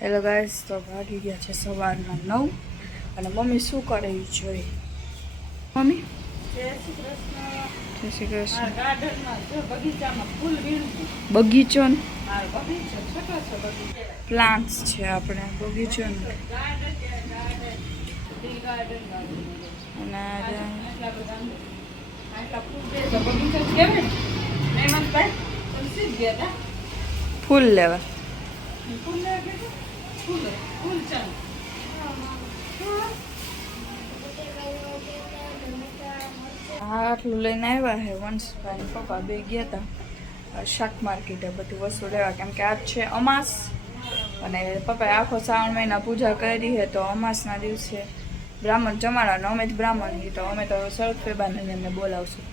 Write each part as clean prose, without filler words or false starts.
Hello guys, તો ભાગી ગયા છે સવારના 9 અને મમ્મી શું કરે એ જોઈ. મમ્મી જય શ્રી કૃષ્ણ. ગાર્ડનમાં જો બગીચામાં ફૂલ વીણું. બગીચો ને બગીચો છોટો છો બગીચો. પ્લાન્ટ્સ છે આપણે બગીચો ને અને ફૂલ લેવા આટલું લઈને આવ્યા છે. વંશભાઈ પપ્પા બે ગયા હતા શાક માર્કેટે બધું વસ્તુ લેવા, કેમ કે આજ છે અમાસ અને પપ્પાએ આખો શ્રાવણ મહિના પૂજા કરી છે. તો અમાસના દિવસે બ્રાહ્મણ જમાડવાનું. અમે જ બ્રાહ્મણ છીએ, તો અમે તો શરદ ફેબાને એમને બોલાવશું.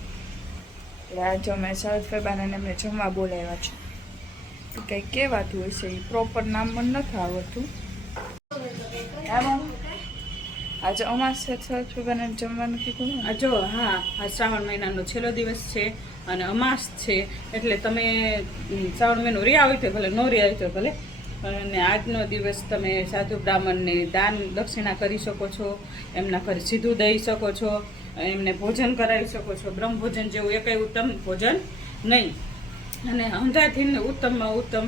એટલે આજે અમે શરદ ફેબાને એમને જમવા બોલાવ્યા છે. કંઈક કહેવાતું હોય છે, એ પ્રોપર નામ મને નથી આવડતું. આજે અમાસ છે, શરદ ફેબાને જમવાનું કીધું. જો હા, આ શ્રાવણ મહિનાનો છેલ્લો દિવસ છે અને અમાસ છે, એટલે તમે શ્રાવણ મહિનો રહ્યા હોય તો ભલે, ન રહ્યા હોય તો ભલે, અને આજનો દિવસ તમે સાધુ બ્રાહ્મણને દાન દક્ષિણા કરી શકો છો, એમના ઘરે સીધું દઈ શકો છો, એમને ભોજન કરાવી શકો છો. બ્રહ્મ ભોજન જેવું એકય ઉત્તમ ભોજન નહીં. અને અંધાથી ઉત્તમમાં ઉત્તમ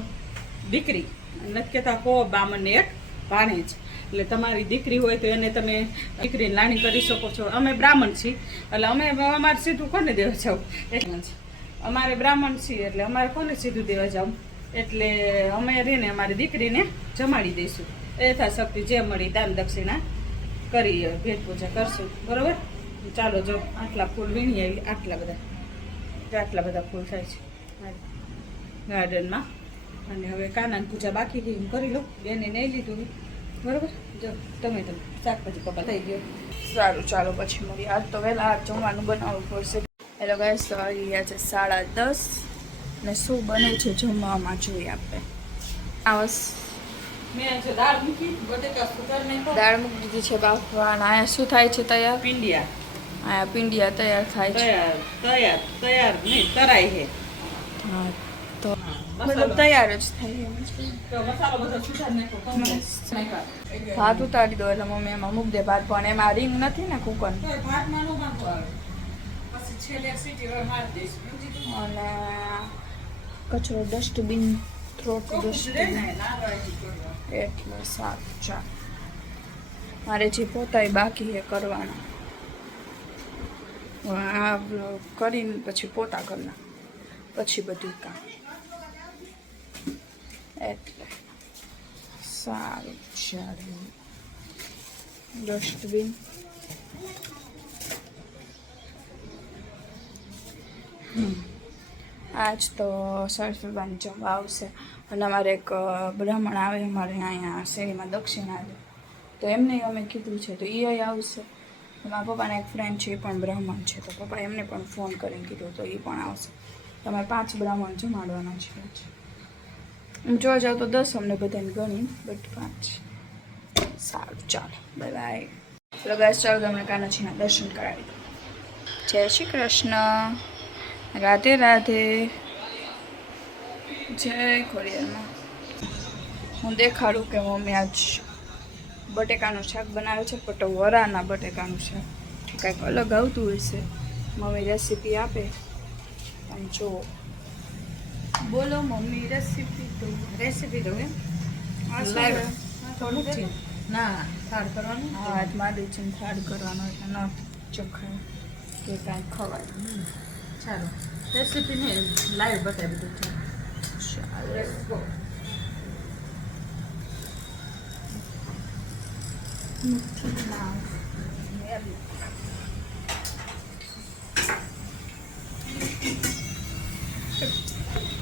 દીકરી નથી કહેતા હો બ્રાહ્મણને એક ભાણેજ. એટલે તમારી દીકરી હોય તો એને તમે દીકરીને લાણી કરી શકો છો. અમે બ્રાહ્મણ છીએ એટલે અમે અમારે સીધું કોને દેવા જાવ, એટલે અમારે બ્રાહ્મણ છીએ એટલે અમારે કોને સીધું દેવા જાવ, એટલે અમે રહીને અમારી દીકરીને જમાડી દઈશું. યથાશક્તિ જે મળી દાન દક્ષિણા કરી ભેટ પૂજા કરશું. બરોબર? ચાલો, જો આટલા ફૂલ વીણી આવી, આટલા બધા ફૂલ થાય છે ગાર્ડનમાં. અને હવે કાનાની પૂજા બાકી ગઈ હું કરી લઉં. બેને નહીં લીધું. બરોબર? જો તમે શાકભાજી પપ્પા થઈ ગયો. સારું, ચાલો પછી મળીએ. આજ તો વહેલા આજ જમવાનું બનાવવું પડશે. હેલો ગાઈસ, તો આવી ગયા છે 10:30 ને શું બને છે જમવામાં જોઈએ આપણે. દાળ મૂકી, બટેકા સુધાર નાખો. દાળ મૂકી દીધી છે બાફવા. અહીંયા શું થાય છે તૈયાર? પિંડિયા. અહીંયા પિંડિયા તૈયાર થાય છે. તૈયાર નહીં, તરાય છે. હા, તો મતલબ તૈયાર જ થાય. મસાલો બધો સુધાર નાખો. ભાત ઉતારી દો એટલે મમ્મી એમાં મૂકી દે ભાત. પણ એમાં રીંગ નથી ને કુકર, ભાતમાં નો વાંધો આવે. પછી છેલ્લે સીટી મારી દઈશું. અને કચરો ડસ્ટબિન ડસ્ટબિન એટલે સારું. ચાલો, મારે જે પોતાય બાકી છે કરવાના, આ કરીને પછી પોતા કરના, પછી બધું કામ. એટલે સારું. ચાલો, ડસ્ટબિન આજ તો સરસુબાની જમવા આવશે. અને અમારે એક બ્રાહ્મણ આવે અમારે અહીંયા શેરીમાં દક્ષિણા આવે, તો એમને અમે કીધું છે તો એ આવશે. મારા પપ્પાના એક ફ્રેન્ડ છે, એ પણ બ્રાહ્મણ છે, તો પપ્પા એમને પણ ફોન કરીને કીધું તો એ પણ આવશે. તમારે 5 બ્રાહ્મણ જમાડવાના છે. જોવા જાવ તો 10 અમને બધાને ગણી, બટ 5. સારું, ચાલો, બાય બાય. ચલો ગાઈસ, ચાલો તમને કાનાજીના દર્શન કરાવી દો. જય શ્રી કૃષ્ણ, રાધે રાધે, જય ખોડિયારમાં. હું દેખાડું કે મમ્મી આજ બટેકાનું શાક બનાવે છે, પણ વરાના બટેકાનું શાક કંઈક અલગ આવતું હોય છે. મમ્મી રેસીપી આપે, તમે જુઓ. બોલો મમ્મી, રેસીપી તો એમ થોડું છે ના, થાળ કરવાનું. હા, આજ મારી છે થાળ કરવાનો, એટલે ન ચોખ્ખા કે કાંઈ ખવાય. ચાલો, રેસીપી ને લાઈવ બતાવી દીધું છે. ચાલો,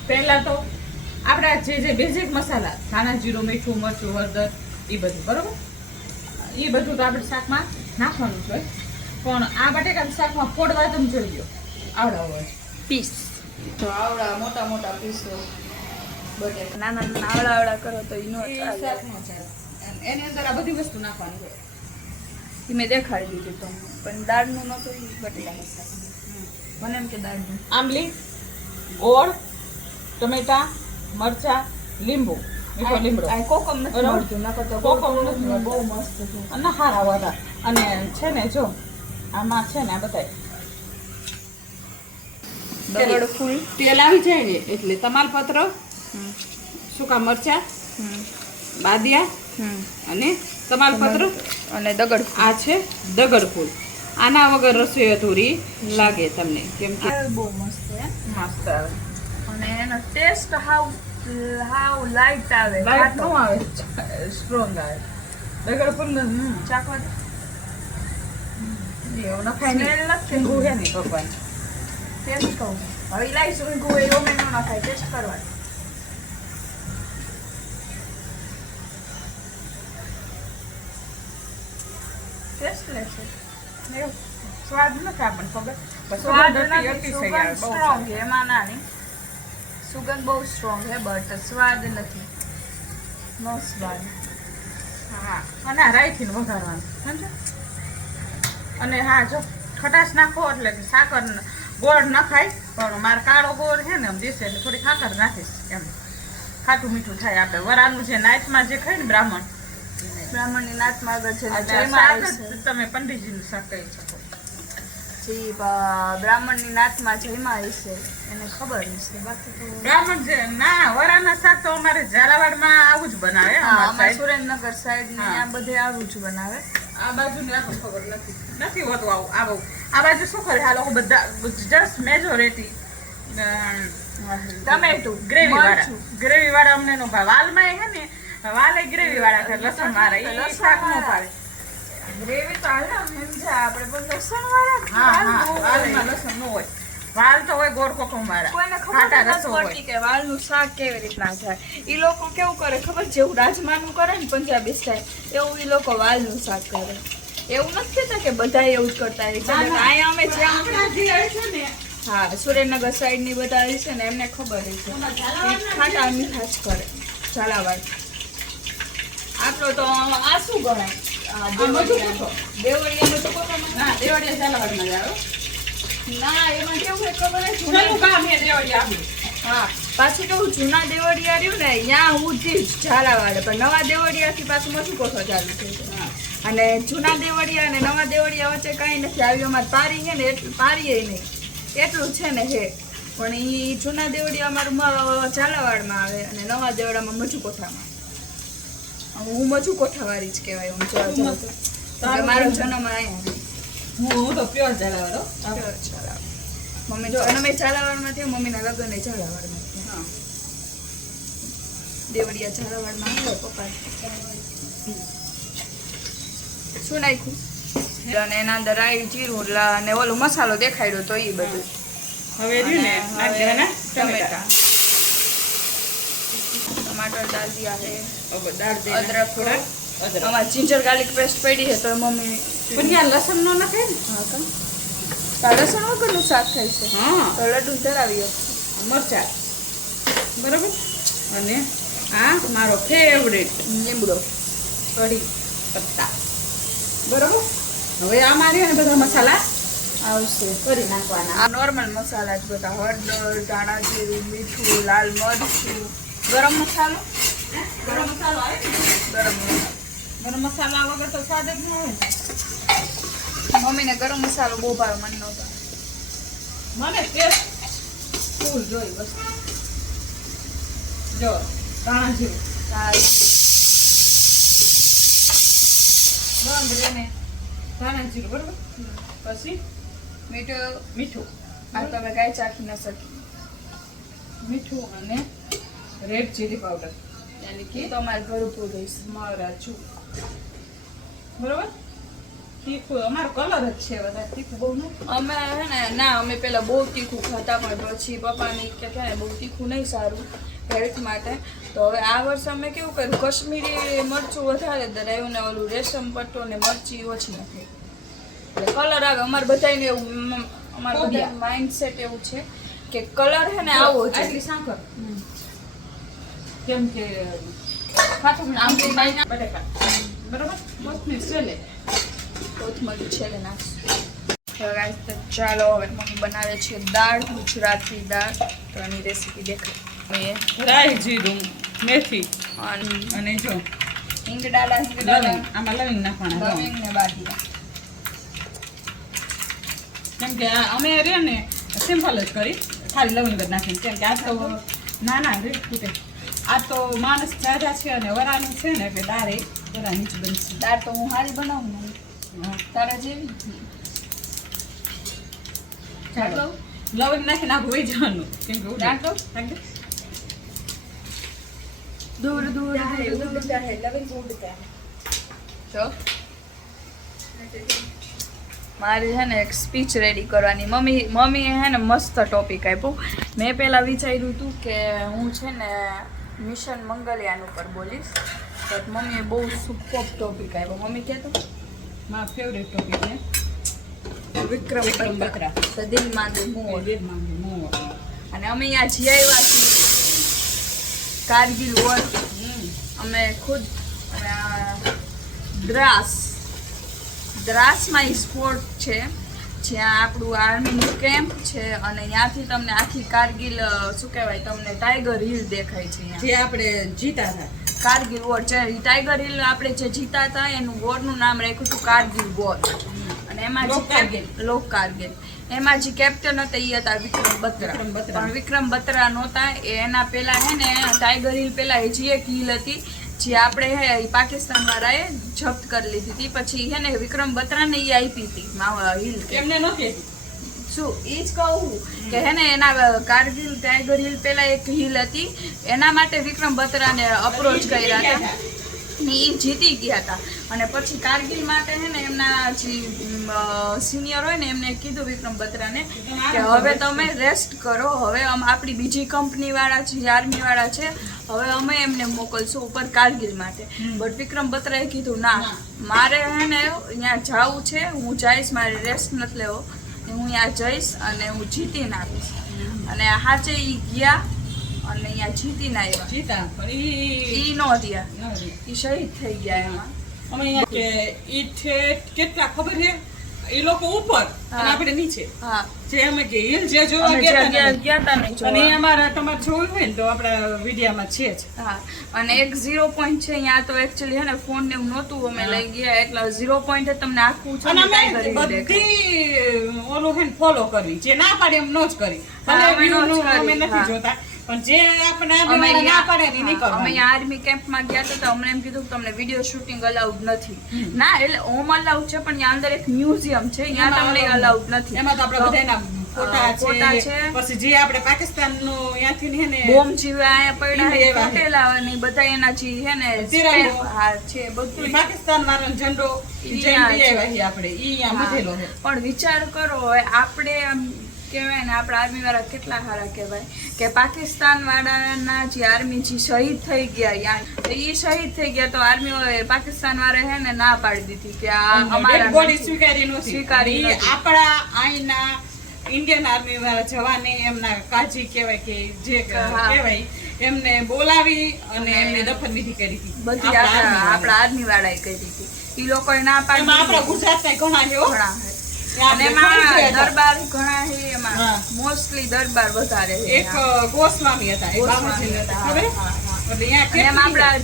પહેલા તો આપણા જે બેઝિક મસાલા, ધાણા જીરું, મીઠું, મરચું, હળદર, એ બધું. બરોબર? એ બધું તો આપણે શાકમાં નાખવાનું છે. પણ આ બટેકાના શાકમાં ફોડવા તમે જોઈ લો, આવડા હોય પીસ. તો આવડા મોટા મોટા પીસો બટેકા નાના નાના આવડા કરો તો એનો શાકનો છે. એની અંદર આ બધી વસ્તુ નાખવાની હોય. એ મેં દેખાડી દીધું તમને, પણ દાળનું નહોતું. એ બટેકાનું શાક મને એમ કે દાળનું. આંબલી, ગોળ, ટમેટા, મરચાં, લીંબુ મીઠો લીમડો આ કોકમ નથી બરાબર. મળતું નકર તો કોકમ નથી મળતું. બહુ મસ્ત છે અને હારા વાળા અને છે ને જો આમાં છે ને આ બતાય દગડ ફૂલ તેલ આવી જાય ને એટલે તમાલપત્ર, સૂકા મરચા, બાદિયા અને તમાલપત્ર અને દગડ ફૂલ આ છે દગડ ફૂલ. આના વગર રસોઈ અધૂરી લાગે તમને, કેમ કે આ બહુ મસ્ત છે મસ્ત આવે. અને એનો ટેસ્ટ હાવ લાઈટ આવે લાઈટ ખાટો. નો આવે, સ્ટ્રોંગ આવે. દગડ ફૂલ ચાખવા દે. એવું નખાય Smell નહીં. નથી. ઊંઘું છે નહીં ભગવાન. ટેસ્ટ કહું હવે ઇલાયચી ઊંઘું હોય એવો મેં ન નખાય ટેસ્ટ કરવાનો ટેસ્ટ લેશે એવું સ્વાદ નથી આપણને ખબર. પણ સ્વાદ સુગંધ નથી, અતિશય આવે, સુગંધ બહુ સ્ટ્રોંગ સારી. છે એમાં નાની સુગંધ બહુ સ્ટ્રોંગ છે બટ સ્વાદ નથી નો સ્વાદ હા અને આ રાઈથી વઘારવાનું સમજો. અને હા જો ખટાશ નાખો એટલે કે સાકર ગોળ નખાય, પણ મારે કાળો ગોળ છે ને આમ દેશે એટલે થોડી સાકર નાખીશ, એમ ખાટું મીઠું થાય. આપણે વરાનું જે નાઈટમાં જે ખાય ને બ્રાહ્મણ, બ્રાહ્મણની નાતમાં આગળ છે આ જયમાં શાક આવી જ તમે પંડિતજીનું શાક કહી શકો. છે જે બ્રાહ્મણની નાતમાં જયમાં આવી છે એને ખબર હશે બાકી તો બ્રાહ્મણ જે ના વરાના શાક તો અમારે ઝાલાવાડમાં આવું જ બનાવે. હા અમારી અમારા side. સુરેન્દ્રનગર સાઈડ ને હા. આ બધે આવું જ બનાવે આ બાજુ ને આપણને ખબર નથી હોતું આવું. આ બાજુ શું કરે આ લોકો બધા જસ્ટ મેજોરિટી ટમેટું ગ્રેવી વાળા મરચું. ગ્રેવી વાળા અમને નો ભાવે. વાલમાં હે ને વાલે ગ્રેવી વાળા કરે, લસણ વાળા ઈ લસણ શાક નો વાળા. પાડે. ગ્રેવી તો હાલે સમજા આપણે પણ લસણ વાળા હા વાલ હા બહુ વાલમાં હોય. લસણ નો હોય. વાલ તો હોય ગોળ કોકમ વાળા, કોઈને ખબર ખાટા જ રસો નથી હોય. પડતી કે વાલનું શાક કેવી રીતના થાય ઈ લોકો કેવું કરે ખબર જેવું રાજમાનું કરે ને પંજાબી સ્ટાઈલ એવું ઈ લોકો વાલનું શાક કરે એવું નથી કહેતા કે બધા એવું જ કરતા હોય છે ના, ના. અહીંયા અમે જ્યાં આપણા જે હોય છે ને હા સુરેન્દ્રનગર સાઈડ ની બધા હોય છે ને એમને ખબર હોય છે એમાં ઈ ઝાલાવાડના ખાટા મીઠા જ કરે ઝાલાવાડ આટલો તો આ શું ગણાય આ મધુકોટો. દેવળિયાનો તો કોટામાં ના દેવડિયા ઝાલાવાડમાં જ આવે. ના એમાં કેવું હોય ખબર હે છેલ્લું ગામ હે દેવડિયા આપણું. હા પાછું કેવું જૂના દેવળિયા રહ્યું ને ત્યાં સુધી જ ઝાલાવાડ પણ નવા દેવળિયાથી પાછું મસુકોઠો ચાલુ થઈ ગયો હા. અને જૂના દેવળિયા અને નવા દેવળિયા વચ્ચે કાંઈ નથી આવ્યું અમારે પારી છે ને એટલું પારીએ નહીં એટલું જ છે ને હે પણ એ જૂના દેવળિયા અમારું ઝાલાવાડમાં આવે અને નવા દેવળિયામાં મજુકોઠામાં હું મજુકોઠાવાળી જ કહેવાય હું જોવા જાઉં તો એટલે મારો જન્મ અહીંયા હું તો પ્યોર ઝાલાવાડ હો. ઝાલાવાડ મમ્મી જન્મે ઝાલાવાડમાં થયો મમ્મીના લગ્ન ઝાલાવાડમાં થયા હા. દેવળિયા ઝાલાવાડમાં આવ્યો પપ્પા શું નાખ્યું અને એના અંદર રાઈ જીરું અને ઓલો મસાલો દેખાડ્યો તો એ બધું હવે રહ્યું ને નાખી દેવાના ટમેટા. ટમાટર ડાલ દિયા હે હવે દાળ દે અદરક થોડા અદરક. આમાં જિંજર ગાર્લિક પેસ્ટ પડી છે તો મમ્મી પણ ત્યાં લસણ નો નખાય ને. હા કા લસણ વગરનું શાક થાય છે હા તો લડ્ડુ ધરાવીએ મરચાં બરાબર. અને આ મારો ફેવરેટ લીમડો કઢી પત્તા બરાબર. હવે આમાં રહ્યો ને બધા મસાલા આવશે કરી નાખવાના. આ નોર્મલ મસાલા જ બધા હળદર ધાણા જીરું મીઠું લાલ મરચું ગરમ મસાલો ગરમ મસાલો આવે ને? ગરમ મસાલો ગરમ મસાલા વગર તો સ્વાદ જ ન હોય. મમ્મીને ગરમ મસાલો બહુ ભાવે મને નહોતો મને ટેસ્ટ ફૂલ જોઈ વસ્તુ. જો ધાણા જીરું બંધ રહીને ધાણા જીરું બરાબર. પછી મીઠું મીઠું આ તમે કાંઈ ચાખી ન શકી મીઠું અને રેડ ચીલી પાવડર યાની કે એ તો અમારે ભરપૂર રહીશ મરચું બરાબર. તીખું અમારો કલર જ છે વધારે તીખું બહુ નહીં. અમે હે ને ના અમે પેલા બહુ તીખું ખાતા પણ પછી પપ્પાને કે છે ને બહુ તીખું નહીં સારું હેલ્થ માટે તો હવે આ વર્ષે અમે કેવું કર્યું કશ્મીરી મરચું વધારે દરાયું ને ઓલું રેશમ પટ્ટો ને મરચી ઓછી નથી એટલે કલર આવે અમારે બધાને એવું અમારે બધા માઇન્ડસેટ એવું છે કે કલર હે ને આવો છે આટલી સાંકર કેમ કે ખાતું આંબલી આંબલી બટેકા બરાબર. મસ્તની સેલે કોથમરી છેલ્લે નાખશું હવે guys, તો ચાલો હવે મમ્મી બનાવે છે દાળ ગુજરાતી દાળ તો એની રેસીપી દેખાય રાઈ જીરું મેથી અને અને જો હિંગડાલા લવિંગ, આમાં લવિંગ નાખવાના. લવિંગ ને બાદિયા. કેમ કે અમે રે ને સિમ્પલ જ કરી, ખાલી લવિંગ જ નાખીને. કેમ કે આ તો ના રે ફૂટે. આ તો માણસ જાજા છે અને વરાનું છે ને, એટલે દાળ એ વરાની જ બનશે. દાળ તો હું હારી બનાવું ને હા. તારા જેવી. ચાલો લવિંગ નાખીને આખું વહી જવાનું. કેમ કે ઉડે. નાખો. નાખ દે. દૂર દૂર ઉડતા હે લવિંગ ઉડતા તો મારી છે ને એક સ્પીચ રેડી કરવાની. મમ્મીએ હે ને મસ્ત ટોપિક આપ્યો. મેં પહેલાં વિચાર્યું હતું કે હું છે ને મિશન મંગલયાન ઉપર બોલીશ, બટ મમ્મીએ બહુ સુપર ટોપિક આપ્યો. મમ્મી કહેતો મારો ફેવરેટ ટોપિક છે વિક્રમ વિક્રમ બત્રા બત્રા. તો દિલ માંગે મોર. મોર. અને અમે અહીંયા જઈ આવ્યા છીએ કારગિલ વોર. અમે ખુદ અમે દ્રાસમાં સ્પોર્ટ છે જ્યાં આપણું આર્મીનું કેમ્પ છે અને ત્યાંથી તમને આખી કારગિલ શું કહેવાય તમને ટાઈગર હિલ દેખાય છે અહીંયા. જે આપણે જીતા હતા. કારગિલ વોર છે. ટાઈગર હિલ આપણે જે જીતા હતા એનું વોરનું નામ રાખ્યું હતું કારગિલ વોર. અને એમાં લોક કારગિલ એમાં જે કેપ્ટન હતા એ હતા વિક્રમ બત્રા. પણ વિક્રમ બત્રા નહોતા. એના પહેલા હે ને ટાઈગર હિલ પહેલા હજી એક હિલ હતી જે આપણે હે એ પાકિસ્તાન વાળાએ જપ્ત કરી લીધી હતી. પછી હે ને વિક્રમ બત્રાને એ આપી હતી હિલ. એમને નથી શું એ જ કહું કે હે ને એના કારગિલ ટાઈગર હિલ પહેલા એક હિલ હતી એના માટે વિક્રમ બત્રાને અપ્રોચ કર્યા હતા ને એ જીતી ગયા હતા. અને પછી કારગિલ માટે હે ને એમના જે સિનિયર હોય ને એમને કીધું વિક્રમ બત્રાને કે હવે તમે રેસ્ટ કરો, હવે આપણી બીજી કંપનીવાળા જે આર્મીવાળા છે હવે અમે એમને મોકલશું ઉપર કારગિલ માટે. બટ વિક્રમ બત્રાએ કીધું ના, મારે હે ને અહીંયા જવું છે, હું જઈશ, મારે રેસ્ટ નથી લેવો, હું ત્યાં જઈશ અને હું જીતીને આવીશ. અને સાચે એ ગયા અને અહીંયા જીતીને આવ્યા. જીતા પણ ઈ નો થયા, ઈ શહીદ થઈ ગયા એમાં. અમે અહીંયા કે ઈ કેટલા ખબર છે એ લોકો ઉપર અને આપણે નીચે. હા જે અમે કે હિલ જે જોવા અમે ગયા ગયા તા નહીં અને જોવા. અમારા તમારે જોયું હોય ને તો આપણા વિડીયામાં છે જ. હા અને એક 0 પોઈન્ટ છે અહીંયા તો એકચ્યુઅલી હે ને ફોન ને એવું નહોતું અમે લઈ ગયા એટલે 0 પોઈન્ટ તમને આખું છે અને ને અમે ટાઈગર હિલ દેખાય. બધી ઓલું હે ને ફોલો કરવી, જે ના પાડે એમ ન જ કરી. હા, ભલે અમે view ન જ નું કરી, અમે નથી હા. જોતા પણ જે આપણે અમે ના અહીંયા- પાડે એ નહીં અમે કરવાનું. અહીંયા આર્મી કેમ્પમાં ગયા હતા તો અમને એમ કીધું કે તમને વિડીયો શૂટિંગ અલાઉડ નથી. ના એટલે ઓમ અલાઉડ છે પણ ત્યાં અંદર એક મ્યુઝિયમ છે ત્યાં તમને અલાઉડ નથી. એમાં તો આપણે બધાના ફોટા ફોટા છે, છે. પછી જે આપણે પાકિસ્તાનનું ત્યાંથી હે ને બોમ્બ જીવા અહીંયા પડ્યા ઈ છે, એવા છે. તૂટેલા અને બધા એના જે હે ને તિરંગો. હા છે બધું. પાકિસ્તાન વાળાનો ઝંડો ઈ જઈને આ લઈ છે. આવ્યા છીએ આપણે, ઈ અહીંયા હા. બધેલો છે. પણ વિચાર કરો હવે આપણે આમ કહેવાય ને આપણા આર્મી વાળા કેટલા સારા કહેવાય કે પાકિસ્તાન વાળાના જે આર્મી જે શહીદ થઈ ગયા યા તો એ શહીદ થઈ ગયા તો આર્મી પાકિસ્તાન વાળા હે ને ના પાડી દીધી કે આ અમારા Dead body નથી. સ્વીકારી નહોતી. સ્વીકારી ઈ નહોતી. આપણા અહીંના ઇન્ડિયન આર્મી વાળા જવાને એમના કાજી કહેવાય કે જે હા. કહેવાય એમને બોલાવી અને એમને દફન વિધિ કરી હતી. બધી આપણા આર્મી વાળાએ કરી હતી એ લોકોએ ના એમાં આપણા પાડી ગુજરાતના ઘણા છે હો. ઘણા છે. ત્યાં અને આપણે એમાં ઘણી ગયા હતા. દરબાર ઘણા છે એમાં હા. મોસ્ટલી દરબાર વધારે છે એક ગોસ્વામી હતા, એક ગોસ્વામી બાબાજી હતા, હતા. ખબર? હા, હા. એટલે અહીંયા અને એમ કેટલી આપણા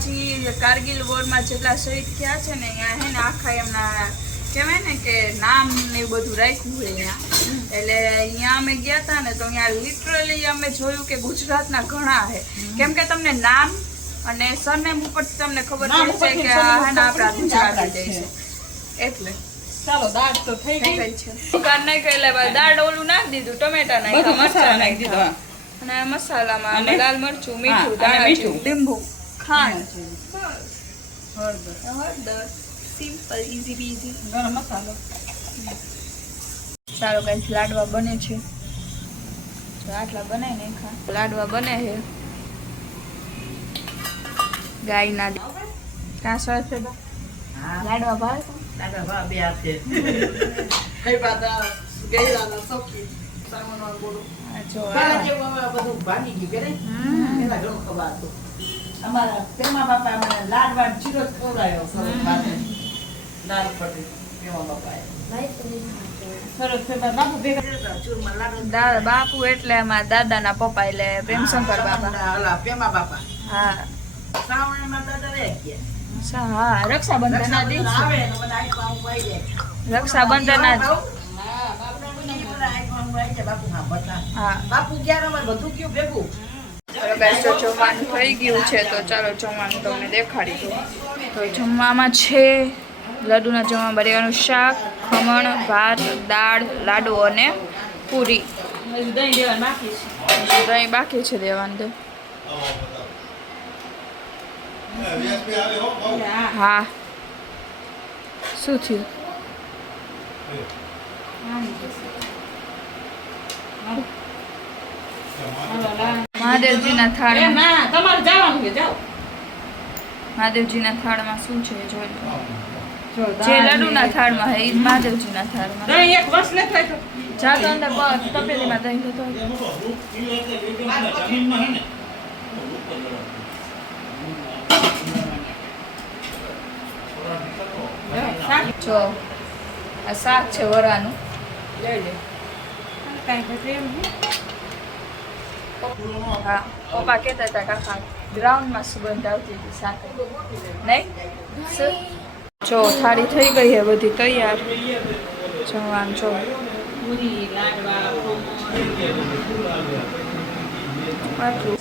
જે કારગિલ વોરમાં જેટલા શહીદ થયા છે ને અહીંયા હે ને આખા એમના કહેવાય ને કે નામ ને એવું બધું રાખ્યું છે અહીંયા. એટલે અહીંયા અમે ગયા હતા ને તો અહીંયા લિટરલી અમે જોયું કે ગુજરાતના ઘણા છે કેમ કે તમને નામ અને સરનેમ ઉપરથી તમને ખબર નામ પડશે ઉપરથી કે આ હે ને સરનેમ આપણા ઉપરથી ગુજરાતી આપણા છે છે. એટલે ચાલો દાળ તો થઈ થઈ ગઈ. ગઈ છે સુકાર નહીં કરી એટલે દાળ ઓલું નાખી દીધું ટમેટા બધું નાખ્યા મસાલા નાખી દીધો. અને મસાલામાં અને? લાલ મરચું મીઠું હા, અને ધાણા મીઠું. જીરું, લીંબુ ખાંડ હળદર, હળદર સિમ્પલ ઈઝી બીઝી. ગરમ મસાલો. સારો કઈ લાડવા બને છે તો આટલા બનાવી નાખા. લાડવા બને છે ગાયના કાં સરસ છે બા? લાડવા ભાવે છે? આ જો અમારા પેમા બાપા મને લાડવાન ચીરો જ ખવડાવ્યો સરસ ભાતે. દાળ પડી પેમા બાપાએ. સરસ છે બાપુ ભેગા ચૂરમા લાડુ. બાપુ એટલે અમારા દાદાના પપ્પા એટલે પ્રેમશંકર બાપા. ઓલા પેમા બાપા. હા શ્રાવણમાં તો ડરે ગયા. હા રક્ષાબંધન ના દિવસે આવે ને મને આંખમાં ઊંઘ આવી જાય. રક્ષાબંધન ના હા, બાપુને બધા આંખમાં ઊંઘ આવી જાય. બાપુ હા બધા. હા બાપુ ક્યારે અમારે બધું કયું ભેગું. ચલો ગાઈસ તો જમવાનું થઈ ગયું છે તો ચાલો જમવાનું તમને દેખાડી દઉં. તો જમવામાં છે લડ્ડુના જમવા બરેવાનું શાક, ખમણ, ભાત, દાળ, લાડુ અને પૂરી. હજી દહીં દેવાનું બાકી છે. દહીં બાકી છે દેવાનું તો. હા શું થયું? મહાદેવજીના એ થાળમાં ના તમારે જવાનું છે જાઓ. મહાદેવજીના થાળમાં શું છે જોઈ લો. જો જે લડ્ડુના થાળમાં હે એ જ મહાદેવજીના થાળમાં. દહીં એક વસ લેતો હોય તો જા તો અંદર તપેલીમાં દહીં લેતો હોય. શાક જો આ શાક છે વરાનું. લઈ લે કાંઈ ઘટે એમ નહીં. હા પપ્પા કહેતા હતા કાકા ગ્રાઉન્ડમાં સુગંધ આવતી હતી શાક નહીં શું? જો થાળી થઈ ગઈ છે બધી તૈયાર જવાનું જો. પૂરી લાડવા આટલું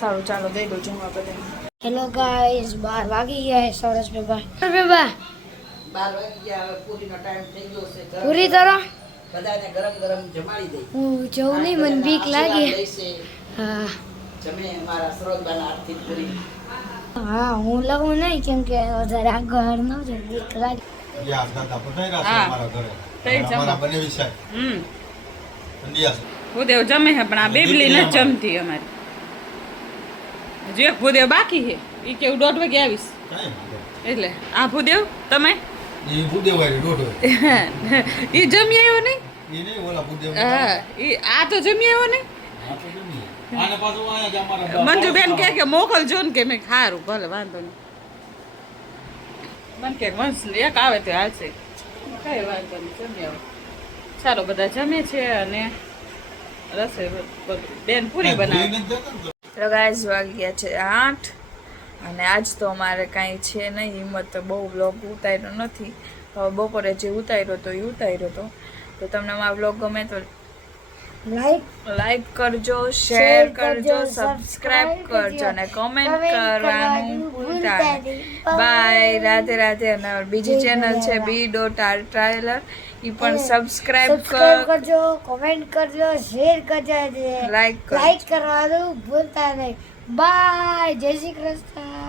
સારું ચાલો દઈ દો જમવા બધા. હેલો ગાઈસ 12 વાગી ગયા છે સરસ બેબા બેબા 12 વાગી ગયા. હવે પૂરીનો ટાઈમ થઈ ગયો છે. પૂરી તરો બધાને ગરમ ગરમ જમાડી દઈ. હું જવું નહીં મને બીક લાગી હા જમે મારા સરોજબાના હાથથી પૂરી. હા હું લઉં નહીં કેમ કે વધારે આગળ ન જાય બીક લાગી યાર દાદા પધાર્યા છે હા. અમારા ઘરે. તઈ જમો. અમારા બનેવી સાહેબ હમ ઠંડિયા છે. ભૂદેવ જમે છે પણ આ બેબલી ન જમતી અમારી. હજુ એક ભૂદેવ બાકી છે એ કેવું 1:30 વાગે આવીશ કાંઈ વાંધો એટલે આ ભૂદેવ તમે નહીં. ઈ ભૂદેવાય દોઢ હોય. એ જમી આવ્યો નહીં. ઈ નહીં ઓલા ભૂદેવ. હા ઈ આ તો જમી આવ્યો નહીં. આ તો જમીએ. આને પાછું આયા જ અમારા મંજુબેન કે મોકલજો ને કે મેં સારું ભલે વાંધો નહીં. મને કે વંશ એક આવે તો હાલશે કઈ વાંધો નહીં જમી આવો. ચાલો બધા જમે છે અને રસોઈ બધું બેન પૂરી બનાવે. તો ગાઈસ વાગી ગયા છે 8 અને આજ તો અમારે કાંઈ છે નહીં હિંમત તો બહુ વ્લોગ ઉતાર્યો નથી. હવે બપોરે જે ઉતાર્યો તો એ ઉતાર્યો તો તમને અમારો વ્લોગ ગમે તો લાઈક કરજો, શેર કરજો, સબસ્ક્રાઇબ કરજો અને કમેન્ટ કરવાનું ભૂલતા નહીં. બાય, રાધે રાધે. અને બીજી ચેનલ છે b.r.traveler એ પણ સબસ્ક્રાઇબ કરજો કોમેન્ટ કરજો શેર કરજો લાઈક લાઈક કરવાનું ભૂલતા નહીં બાય જય શ્રી કૃષ્ણ